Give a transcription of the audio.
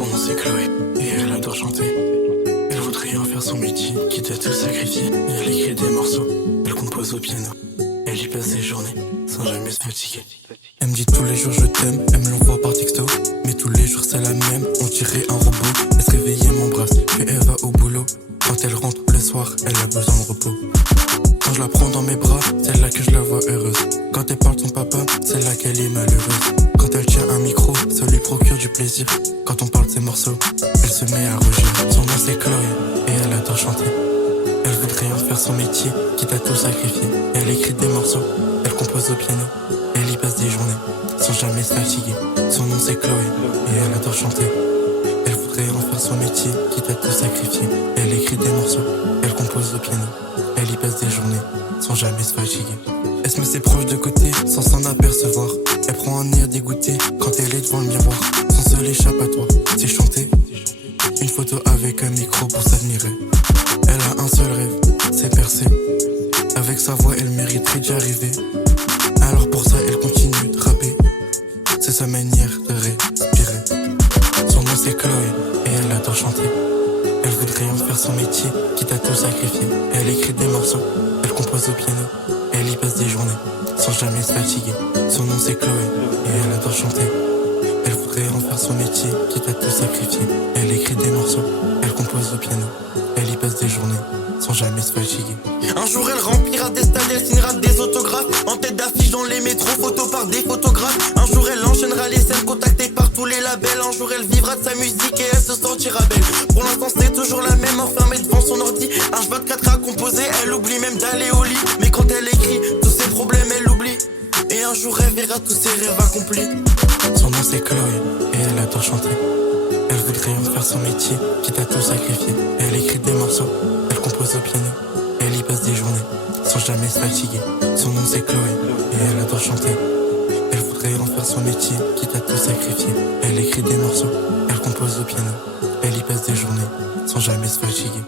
Son nom c'est Chloé, et elle adore chanter. Elle voudrait en faire son métier, quitte à tout sacrifier. Elle écrit des morceaux, elle compose au piano. Elle y passe ses journées, sans jamais se fatiguer. Elle me dit tous les jours je t'aime, elle me l'envoie par texto. Mais tous les jours c'est la même, on dirait un robot. Elle se réveille et m'embrasse, puis elle va au boulot. Quand elle rentre le soir, elle a besoin de repos. Quand je la prends dans mes bras, c'est là que je la vois heureuse. Quand elle parle de son papa, c'est là qu'elle est malheureuse. Quand elle tient un micro, ça lui procure du plaisir. Quand on parle de ses morceaux, elle se met à rougir. Son nom c'est Chloé, et elle adore chanter. Elle voudrait en faire son métier, quitte à tout sacrifier. Elle écrit des morceaux, elle compose au piano. Elle y passe des journées, sans jamais se fatiguer. Son nom c'est Chloé, et elle adore chanter. Elle voudrait en faire son métier, quitte à tout sacrifier. Elle écrit des morceaux, elle compose au piano. Elle y passe des journées, sans jamais se fatiguer. Elle se met ses proches de côté, sans s'en apercevoir. Elle prend un air dégoûté, quand elle est devant le miroir. Son seul échappatoire, c'est chanter. Une photo avec un micro pour s'admirer. Elle a un seul rêve, c'est percer. Avec sa voix, elle mériterait d'y arriver. Alors pour ça, elle continue de rapper. C'est sa manière de respirer. Son nom c'est Chloé, et elle adore chanter. Elle voudrait en faire son métier, quitte à tout sacrifier. Elle écrit des morceaux, elle compose au piano. Elle y passe des journées, sans jamais se fatiguer. Son nom c'est Chloé, et elle adore chanter. Elle voudrait en faire son métier, quitte à tout sacrifier. Elle écrit des morceaux, elle compose au piano. Elle y passe des journées, sans jamais se fatiguer. Un jour elle remplira des stades, elle signera des autographes. En tête d'affiche dans les métros, photos par des photographes. Un jour elle enchaînera les scènes, contactée par tous les labels. Un jour elle vivra de sa musique et elle se sentira belle. Pour l'instant c'est toujours la même, enfermée devant son ordi. H24 à composer, elle oublie même d'aller au lit. Mais quand elle écrit, tous ses problèmes elle oublie. Et un jour elle verra tous ses rêves accomplis. Son nom c'est Chloé, et elle adore chanter. Elle voudrait en faire son métier, quitte à tout sacrifier. Elle écrit des morceaux, elle compose au piano. Elle y passe des journées, sans jamais se fatiguer. Son nom c'est Chloé, et elle adore chanter. Elle voudrait en faire son métier, quitte à tout sacrifier. Elle écrit des morceaux, elle compose au piano. Elle y passe des journées, sans jamais se fatiguer.